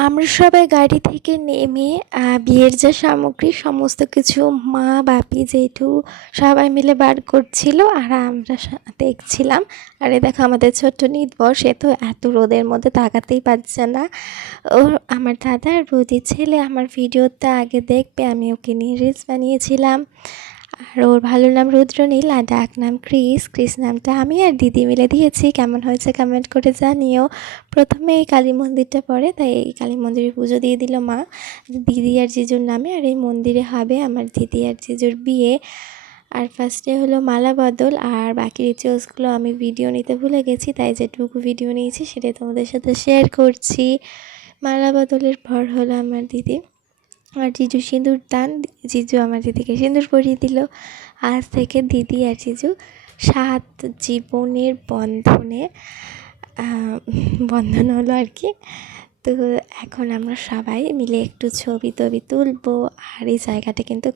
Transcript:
আমরা সবাই গাড়ি থেকে নেমে বিয়ের যে সামগ্রী সমস্ত কিছু মা, বাপি, জেঠু সবাই মিলে বার করছিল আর আমরা দেখছিলাম। আর এই দেখো আমাদের ছোট্ট নিতবর, সে তো এত রোদের মধ্যে তাকাতেই পারছে না। আমার দাদা আর বৌদির ছেলে আমার ভিডিওটা আগে দেখবে, আমি ওকে নিয়ে রিলস বানিয়েছিলাম। আর ওর ভালো নাম রুদ্রনীল আর ডাক নাম ক্রিস। ক্রিস নামটা আমি আর দিদি মিলে দিয়েছি। কেমন হয়েছে কমেন্ট করে জানিও। প্রথমে এই কালী মন্দিরটা পড়ে, তাই এই কালী মন্দিরে পুজো দিয়ে দিল মা দিদি আর জিজুর নামে। আর এই মন্দিরে হবে আমার দিদি আর জিজুর বিয়ে। আর ফার্স্টে হলো মালা বদল, আর বাকি রিচুয়ালসগুলো আমি ভিডিও নিতে ভুলে গেছি, তাই যেটুকু ভিডিও নিয়েছি সেটাই তোমাদের সাথে শেয়ার করছি। মালা বদলের পর হলো আমার দিদি আর জিজু সিঁদুর দান। জিজু আমার দিদিকে সিঁদুর পরিয়ে দিল। আজ থেকে দিদি আর জিজু 7 জীবনের বন্ধন হলো আর কি। তো এখন আমরা সবাই মিলে একটু ছবি টবি তুলবো। আর এই জায়গাটা কিন্তু